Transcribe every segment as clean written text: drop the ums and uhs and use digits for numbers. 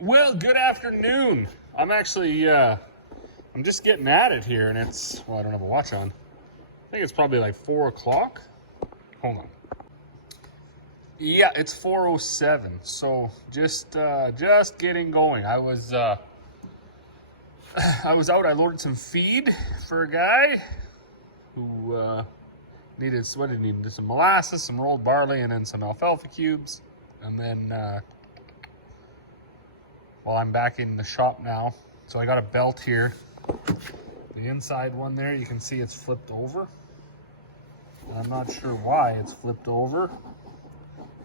Well, good afternoon. I'm actually, I'm just getting at it here, and it's, well, I don't have a watch on. I think it's probably like 4 o'clock. Hold on. Yeah, it's 4:07. So just getting going. I was out. I loaded some feed for a guy who needed, what did he need? Some molasses, some rolled barley, and then some alfalfa cubes. And then, well, I'm back in the shop now. So I got a belt here. The inside one there, you can see it's flipped over. I'm not sure why it's flipped over.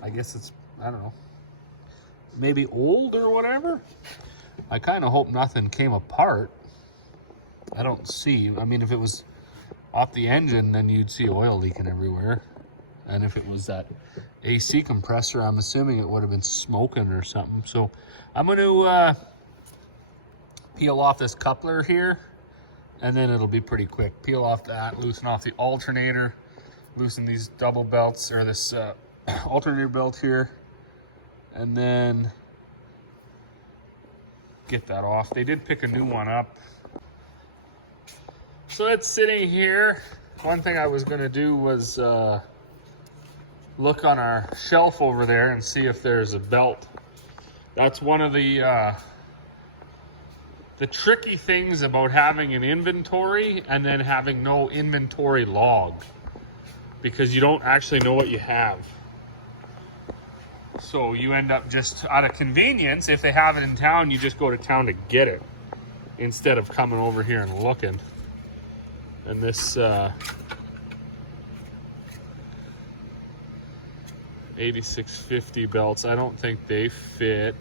I guess it's, I don't know, maybe old or whatever. I kind of hope nothing came apart. I don't see. I mean, if it was off the engine, then you'd see oil leaking everywhere. And if it was that AC compressor, I'm assuming it would have been smoking or something. So I'm going to peel off this coupler here, and then it'll be pretty quick. Peel off that, loosen off the alternator, loosen these double belts, or this alternator belt here, and then get that off. They did pick a new one up. So it's sitting here. One thing I was gonna do was look on our shelf over there and see if there's a belt. That's one of the tricky things about having an inventory and then having no inventory log, because you don't actually know what you have. So you end up just out of convenience, if they have it in town, you just go to town to get it instead of coming over here and looking. And this 8650 belts, I don't think they fit.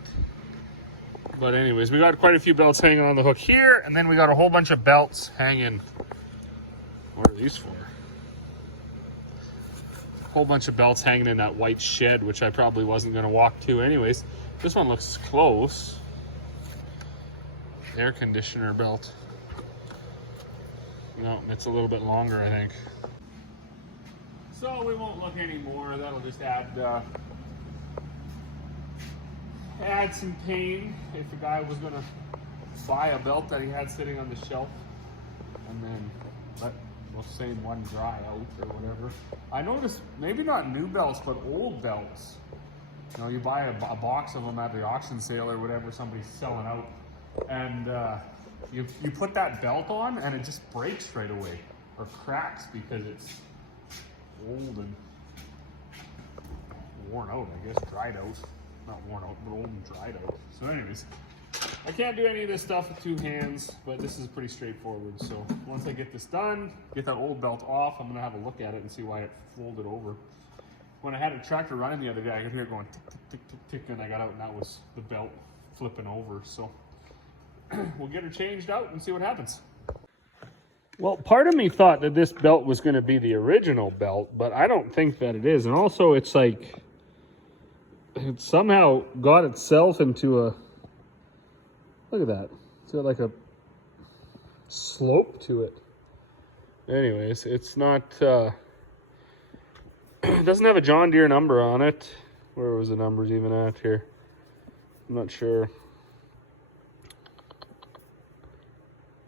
But anyways, we got quite a few belts hanging on the hook here, and then we got a whole bunch of belts hanging. What are these for? A whole bunch of belts hanging in that white shed, which I probably wasn't going to walk to anyways. This one looks close. Air conditioner belt. No, it's a little bit longer, I think. So we won't look anymore. That'll just add some pain if the guy was gonna buy a belt that he had sitting on the shelf and then let, we'll say, one dry out or whatever. I noticed maybe not new belts, but old belts. You know, you buy a box of them at the auction sale or whatever somebody's selling out, and you put that belt on and it just breaks right away or cracks because it's old and worn out, I guess, dried out. Not worn out, but old and dried out. So anyways, I can't do any of this stuff with two hands, but this is pretty straightforward. So once I get this done, get that old belt off, I'm gonna have a look at it and see why it folded over. When I had a tractor running the other day, I could hear it going tick, tick, tick, tick, tick, and I got out and that was the belt flipping over. So we'll get her changed out and see what happens. Well, part of me thought that this belt was gonna be the original belt, but I don't think that it is. And also it's like, it somehow got itself into a, look at that, it's got like a slope to it. Anyways, it's not it doesn't have a John Deere number on it. Where was the numbers even at here? I'm not sure.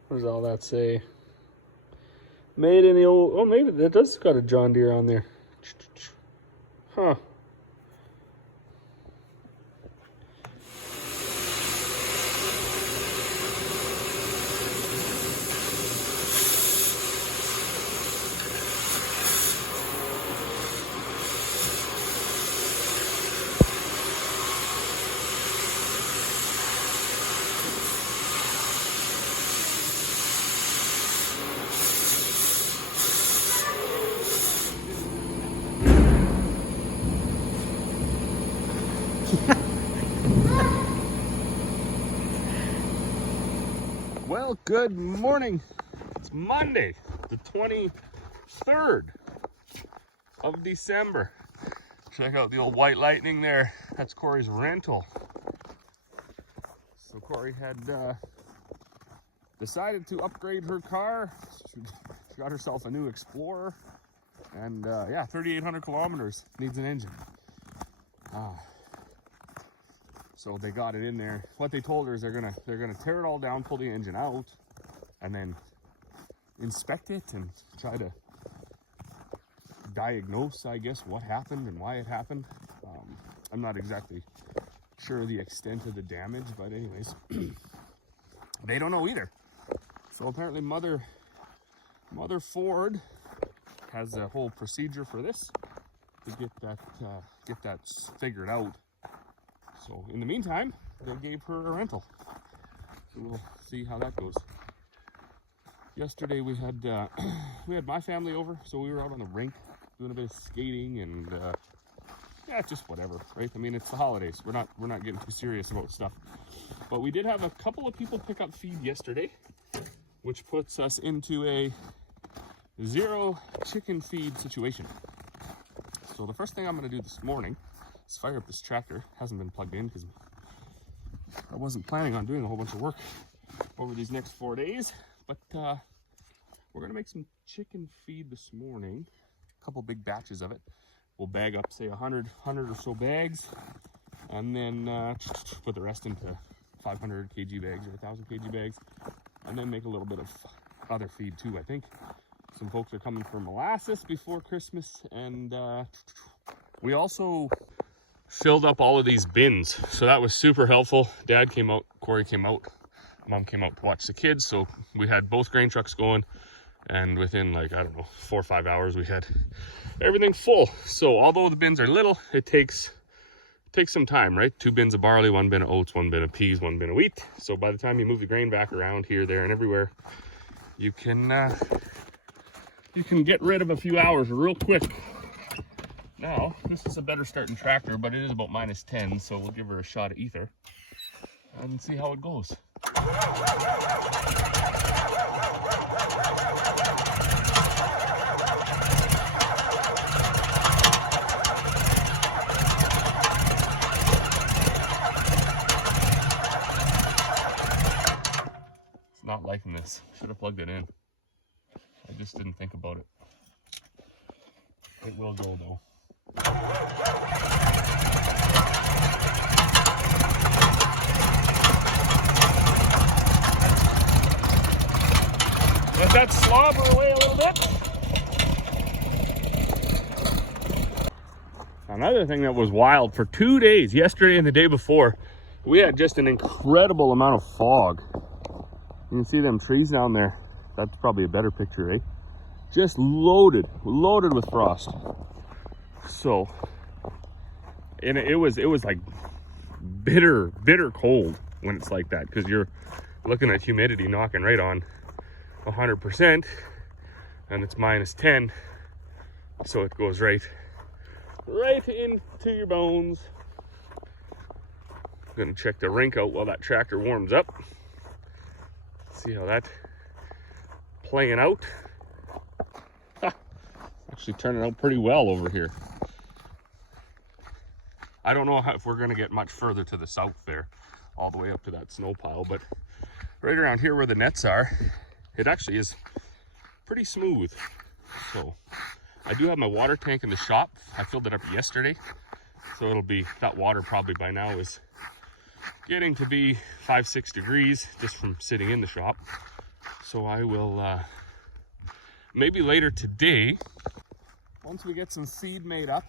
What does all that say? Made in the old, oh, maybe that does got a John Deere on there. Huh. Well, good morning. It's Monday, the 23rd of December. Check out the old white lightning there. That's Corey's rental. So Corey had decided to upgrade her car. She got herself a new Explorer. And yeah, 3,800 kilometers, needs an engine. So they got it in there. What they told her is they're gonna tear it all down, pull the engine out, and then inspect it and try to diagnose, I guess, what happened and why it happened. I'm not exactly sure the extent of the damage, but anyways, they don't know either. So apparently Mother Ford has a whole procedure for this to get that figured out. So in the meantime, they gave her a rental. So we'll see how that goes. Yesterday we had my family over, so we were out on the rink doing a bit of skating and yeah, just whatever, right? I mean, it's the holidays. We're not getting too serious about stuff. But we did have a couple of people pick up feed yesterday, which puts us into a 0 chicken feed situation. So the first thing I'm going to do this morning is fire up this tractor. It hasn't been plugged in because I wasn't planning on doing a whole bunch of work over these next 4 days. But we're going to make some chicken feed this morning. A couple big batches of it. We'll bag up, say, 100 or so bags, and then put the rest into 500 kg bags or 1,000 kg bags, and then make a little bit of other feed too, I think. Some folks are coming for molasses before Christmas, and we also filled up all of these bins, so that was super helpful. Dad came out, Corey came out, Mom came out to watch the kids, so we had both grain trucks going, and within, like, I don't know, 4 or 5 hours we had everything full. So although the bins are little, it takes some time, right? 2 bins of barley, 1 bin of oats, 1 bin of peas, 1 bin of wheat. So by the time you move the grain back around here, there, and everywhere, you can get rid of a few hours real quick. Now, this is a better starting tractor, but it is about -10, so we'll give her a shot of ether and see how it goes. Not liking this. Should have plugged it in. I just didn't think about it. It will go though. Let that slobber away a little bit. Another thing that was wild, for 2 days, yesterday and the day before, we had just an incredible amount of fog. You can see them trees down there. That's probably a better picture, eh? Just loaded with frost. So, and it was like bitter cold when it's like that, because you're looking at humidity knocking right on 100%, and it's -10, so it goes right into your bones. I'm gonna check the rink out while that tractor warms up. See how that playing out. Actually turning out pretty well over here. I don't know if we're gonna get much further to the south there, all the way up to that snow pile, but right around here where the nets are, it actually is pretty smooth. So I do have my water tank in the shop. I filled it up yesterday, so it'll be, that water probably by now is getting to be 5-6 degrees just from sitting in the shop. So I will maybe later today, once we get some feed made up,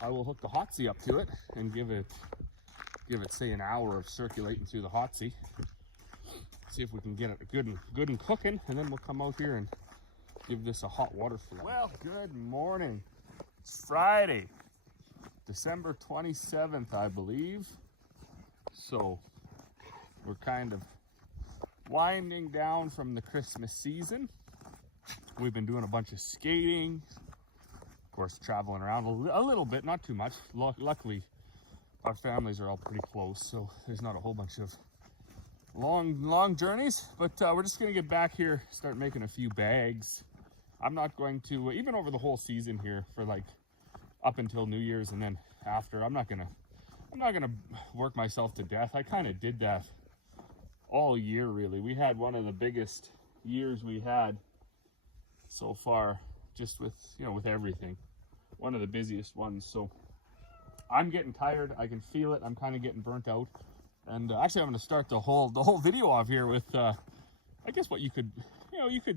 I will hook the Hotsy up to it and give it say an hour of circulating through the Hotsy. See if we can get it good and cooking, and then we'll come out here and give this a hot water flow. Well, good morning. It's Friday, December 27th, I believe. So we're kind of winding down from the Christmas season. We've been doing a bunch of skating, of course, traveling around a little bit, not too much. Luckily, our families are all pretty close, so there's not a whole bunch of long journeys. But we're just gonna get back here, start making a few bags. I'm not going to, even over the whole season here, for like up until New Year's and then after, I'm not gonna work myself to death. I kind of did that all year, really. We had one of the biggest years we had so far, just with, with everything. One of the busiest ones. So I'm getting tired. I can feel it. I'm kind of getting burnt out. And actually, I'm going to start the whole video off here with, I guess what you could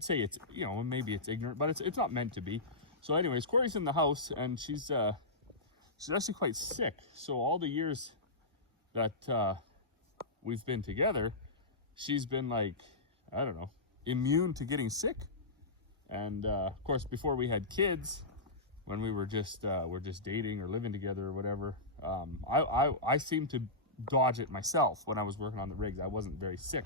say it's, maybe it's ignorant, but it's not meant to be. So anyways, Corey's in the house, and she's actually quite sick. So all the years that we've been together, she's been like, I don't know, immune to getting sick. And of course, before we had kids, when we were just dating or living together or whatever, I seemed to dodge it myself when I was working on the rigs. I wasn't very sick.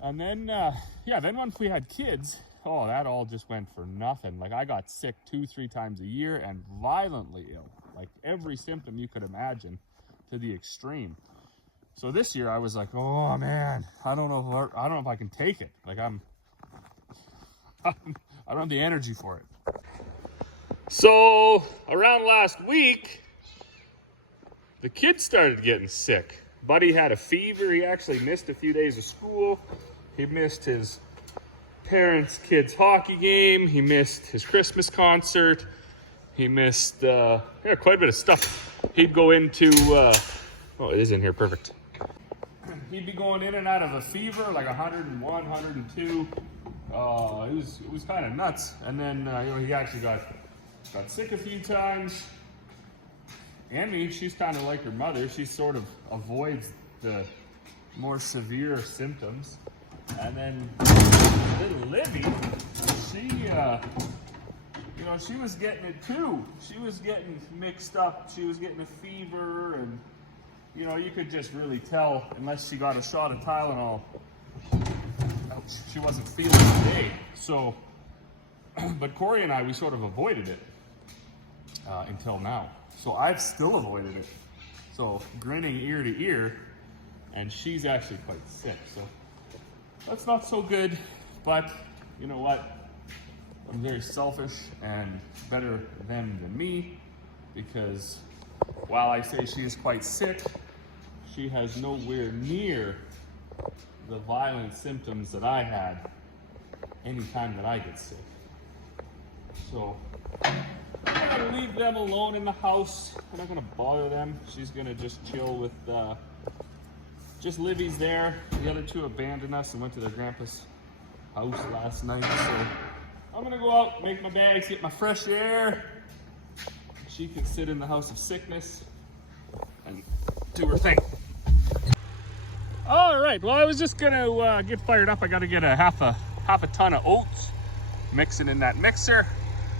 And then then once we had kids, oh, that all just went for nothing. Like, I got sick 2-3 times a year and violently ill, like every symptom you could imagine, to the extreme. So this year I was like, oh man, I don't know if I can take it. Like, I don't have the energy for it. So around last week, the kids started getting sick. Buddy had a fever. He actually missed a few days of school. He missed his parents' kids' hockey game. He missed his Christmas concert. He missed quite a bit of stuff. He'd go into, oh, it is in here, perfect. He'd be going in and out of a fever, like 101, 102. It was kind of nuts. And then, he actually got sick a few times. Annie, she's kind of like her mother. She sort of avoids the more severe symptoms. And then little Libby, she was getting it too. She was getting mixed up. She was getting a fever, and you could just really tell, unless she got a shot of Tylenol, ouch, she wasn't feeling the day. So, but Corey and I, we sort of avoided it until now. So I've still avoided it. So grinning ear to ear, and she's actually quite sick. So that's not so good, but you know what? I'm very selfish, and better them than me, because while I say she is quite sick, she has nowhere near the violent symptoms that I had anytime that I get sick. So I'm gonna leave them alone in the house. I'm not gonna bother them. She's gonna just chill with just Livy's there. The other two abandoned us and went to their grandpa's house last night. So I'm gonna go out, make my bags, get my fresh air. She can sit in the house of sickness and do her thing. All right, well, I was just gonna get fired up. I gotta get a half a ton of oats, mixing in that mixer.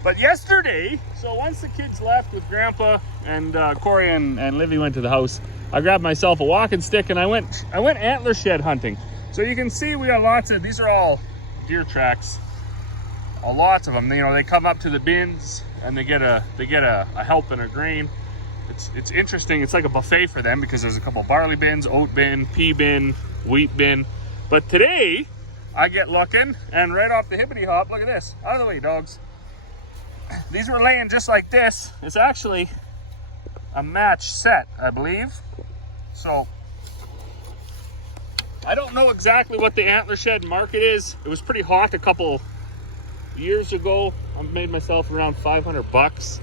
But yesterday, so once the kids left with Grandpa and Corey and Livy went to the house, I grabbed myself a walking stick and I went antler shed hunting. So you can see we got lots of, these are all deer tracks. Lots of them. They come up to the bins and they get a helping of grain. It's interesting. It's like a buffet for them because there's a couple barley bins, oat bin, pea bin, wheat bin. But today I get looking, and right off the hippity hop, look at this. Out of the way, dogs. These were laying just like this. It's actually a match set, I believe. So I don't know exactly what the antler shed market is. It was pretty hot a couple years ago. I made myself around $500.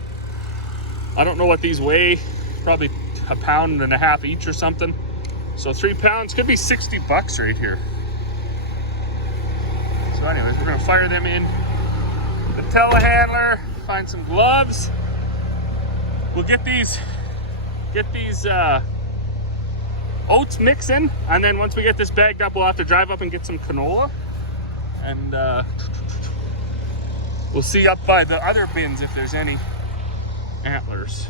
I don't know what these weigh. Probably a pound and a half each or something. So 3 pounds could be $60 right here. So anyways, we're gonna fire them in the telehandler, find some gloves. We'll get these oats mixing, and then once we get this bagged up, we'll have to drive up and get some canola, and we'll see up by the other bins if there's any antlers.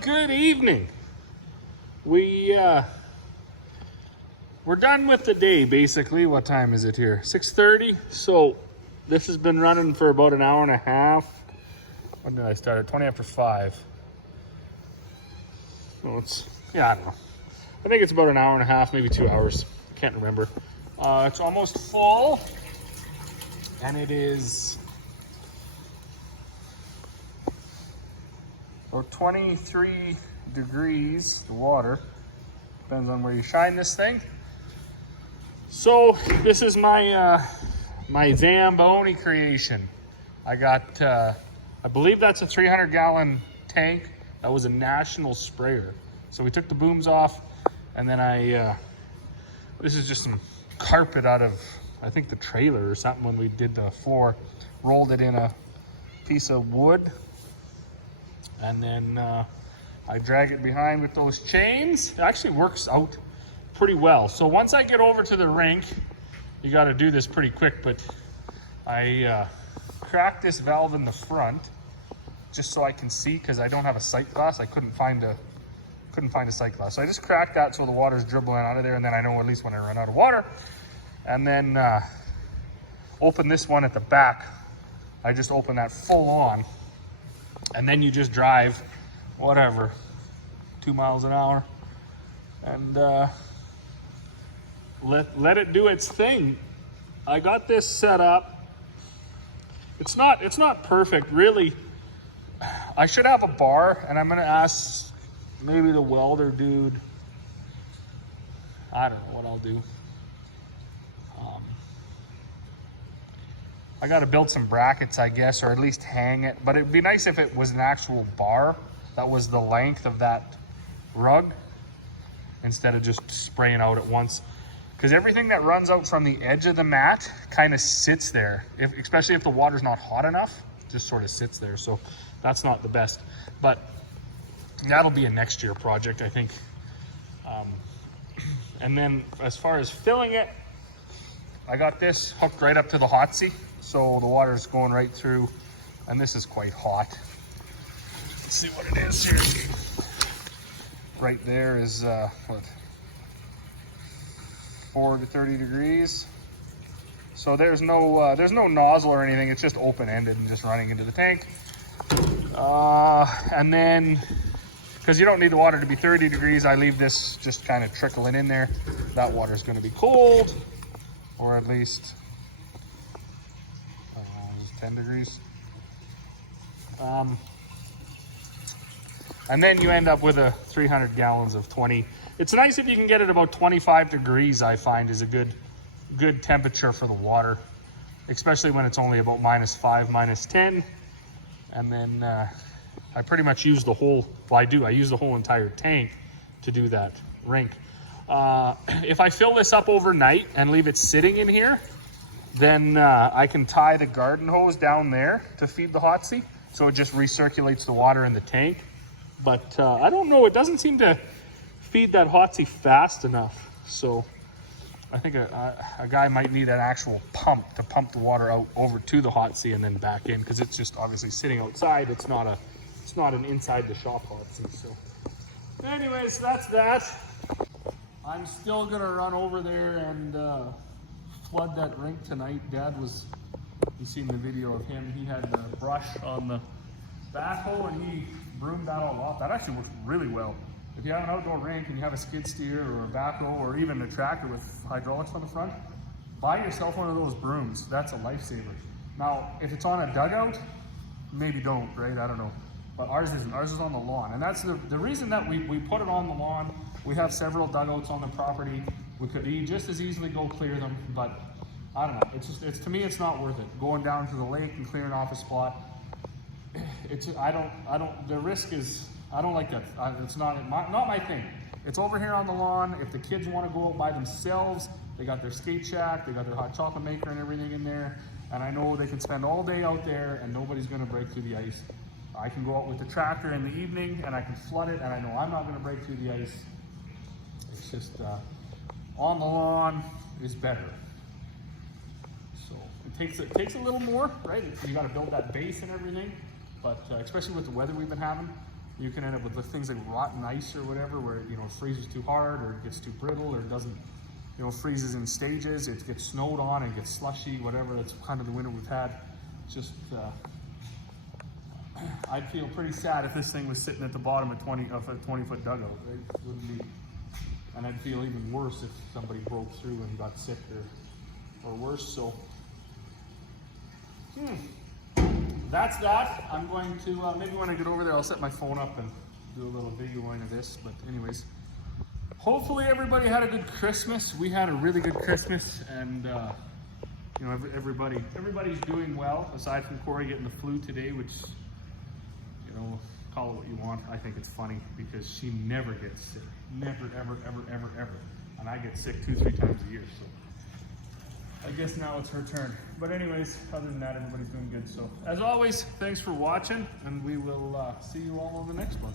good evening. We're done with the day, basically. What time is it here? 6:30. So this has been running for about an hour and a half. When did I start? 20 after 5. Well, I don't know. I think it's about an hour and a half, maybe 2 hours. Can't remember. It's almost full, and it is about 23 degrees, the water. Depends on where you shine this thing. So this is my my Zamboni creation. I got, I believe that's a 300-gallon tank. That was a national sprayer. So we took the booms off, and then this is just some carpet out of, I think, the trailer or something when we did the floor. Rolled it in a piece of wood, and then I drag it behind with those chains. It actually works out pretty well. So once I get over to the rink, you got to do this pretty quick, but I cracked this valve in the front just so I can see, because I don't have a sight glass. I couldn't find a sight glass. So I just cracked that so the water's dribbling out of there, and then I know at least when I run out of water. And then open this one at the back. I just open that full on, and then you just drive whatever, 2 miles an hour, and let it do its thing. I got this set up. It's not perfect, really. I should have a bar, and I'm gonna ask maybe the welder dude. I don't know what I'll do. I got to build some brackets, I guess, or at least hang it. But it'd be nice if it was an actual bar that was the length of that rug, instead of just spraying out at once. Because everything that runs out from the edge of the mat kind of sits there, especially if the water's not hot enough, just sort of sits there. So that's not the best. But that'll be a next year project, I think. And then as far as filling it, I got this hooked right up to the hot seat, so the water's going right through, and this is quite hot. Let's see what it is here. Right there is, what, 4 to 30 degrees. So there's no nozzle or anything. It's just open-ended and just running into the tank. And then, because you don't need the water to be 30 degrees, I leave this just kind of trickling in there. That water's going to be cold, or at least 10 degrees. And then you end up with a 300 gallons of 20. It's nice if you can get it about 25 degrees, I find, is a good temperature for the water, especially when it's only about -5, -10. And then I pretty much use the whole, well, I use the whole entire tank to do that rink. If I fill this up overnight and leave it sitting in here, then I can tie the garden hose down there to feed the hot seat, so it just recirculates the water in the tank. But I don't know, it doesn't seem to feed that hot seat fast enough. So I think a guy might need an actual pump to pump the water out over to the hot seat and then back in, because it's just obviously sitting outside. It's not an inside the shop hot seat. So anyways, that's that. I'm still gonna run over there and flood that rink tonight. Dad was, you've seen the video of him, he had the brush on the backhoe and he broomed that all off. That actually works really well. If you have an outdoor rink and you have a skid steer or a backhoe or even a tractor with hydraulics on the front, buy yourself one of those brooms. That's a lifesaver. Now, if it's on a dugout, maybe don't, right? I don't know. But ours isn't. Ours is on the lawn. And that's the reason that we put it on the lawn. We have several dugouts on the property. We could just as easily go clear them, but I don't know. It's to me, it's not worth it. Going down to the lake and clearing off a spot. The risk is, I don't like that. It's not my thing. It's over here on the lawn. If the kids want to go out by themselves, they got their skate shack, they got their hot chocolate maker and everything in there. And I know they can spend all day out there and nobody's going to break through the ice. I can go out with the tractor in the evening and I can flood it, and I know I'm not going to break through the ice. It's just on the lawn is better. So it takes a little more, right? You got to build that base and everything, but especially with the weather we've been having, You can end up with the things like rotten ice or whatever, where, you know, it freezes too hard or it gets too brittle or it doesn't, you know, freezes in stages. It gets snowed on and gets slushy, whatever. That's kind of the winter we've had. Just, I'd feel pretty sad if this thing was sitting at the bottom of a 20-foot dugout. It wouldn't be, and I'd feel even worse if somebody broke through and got sick or worse. So, that's that. I'm going to, maybe when I get over there, I'll set my phone up and do a little videoing of this. But anyways, hopefully everybody had a good Christmas. We had a really good Christmas, and you know, everybody's doing well, aside from Corey getting the flu today, which, you know, call it what you want. I think it's funny because she never gets sick. Never, ever, ever, ever, ever. And I get sick 2-3 times a year, so I guess now it's her turn. But anyways, other than that, everybody's doing good. So as always, thanks for watching, and we will see you all on the next one.